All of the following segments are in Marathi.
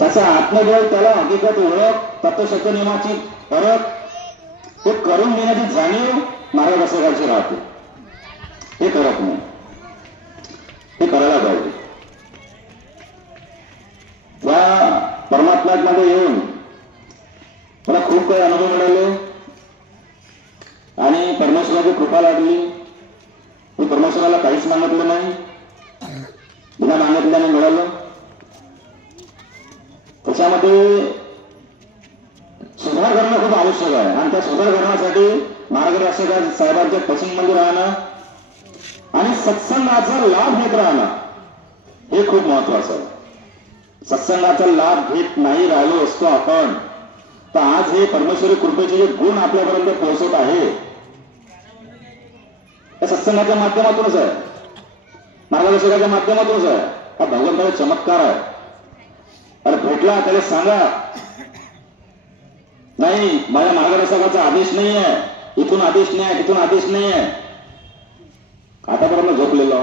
त्याचा आत्मबोध, त्याला हकीकत ओळख, तत्वशब्द नियमाची परत हे करून देण्याची जाणीव मार्गदर्शकाची राहते. हे करत नाही, हे करायला पाहिजे. या परमात्म्यामध्ये येऊन मला खूप काही अनुभव मिळाले आणि परमेश्वराची कृपा लागली. मी परमेश्वराला काहीच मागितलं नाही, बिना मागितल्याने मिळालं. त्याच्यामध्ये सुधार करणं खूप आवश्यक आहे आणि त्या सुधार करण्यासाठी मार्गदर्शक साहेबांच्या पसंतमध्ये राहणं आणि सत्संगाचा लाभ घेत राहणं हे खूप महत्वाचं आहे. सत्संगाचा लाभ घेत नाही राहिलो असतो आपण तर आज हे परमेश्वरी कृपेचे जे गुण आपल्यापर्यंत पोहोचत आहे त्या सत्संगाच्या माध्यमातूनच आहे, मार्गदर्शकाच्या माध्यमातूनच आहे. हा भगवंताचा चमत्कार आहे. अरे भेटला त्याला सांगा, नाही माझ्या मार्गदर्शकाचा आदेश नाही आहे, इथून आदेश नाही आहे, तिथून आदेश नाही आहे. आतापर्यंत झोपलेलो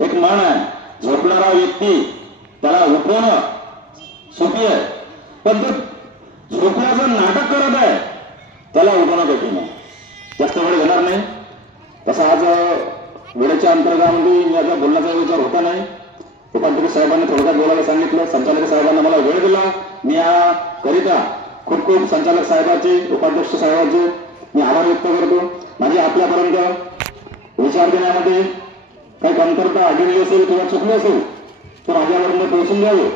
एक म्हण आहे, झोपणारा व्यक्ती त्याला उठवणं सोपी आहे, पण तो झोपण्याचं नाटक करत आहे त्याला उठवणं कठीण आहे. जास्त वेळ घेणार नाही. तसं आज वेळेच्या अंतर्गतामध्ये मी आता बोलण्याचा विचार होता नाही. उपाध्यक्ष साहेबांनी थोडक्यात बोलायला सांगितलं. संचालक साहेबांना मला वेळ दिला. मी या करिता खूप खूप संचालक साहेबांचे, उपाध्यक्ष साहेबांचे मी आभार व्यक्त करतो. माझी आपल्यापर्यंत विचार देण्यामध्ये काही कमतरता आढळली असेल किंवा चुकली असेल तर माझ्यापर्यंत पोहोचून द्यावे.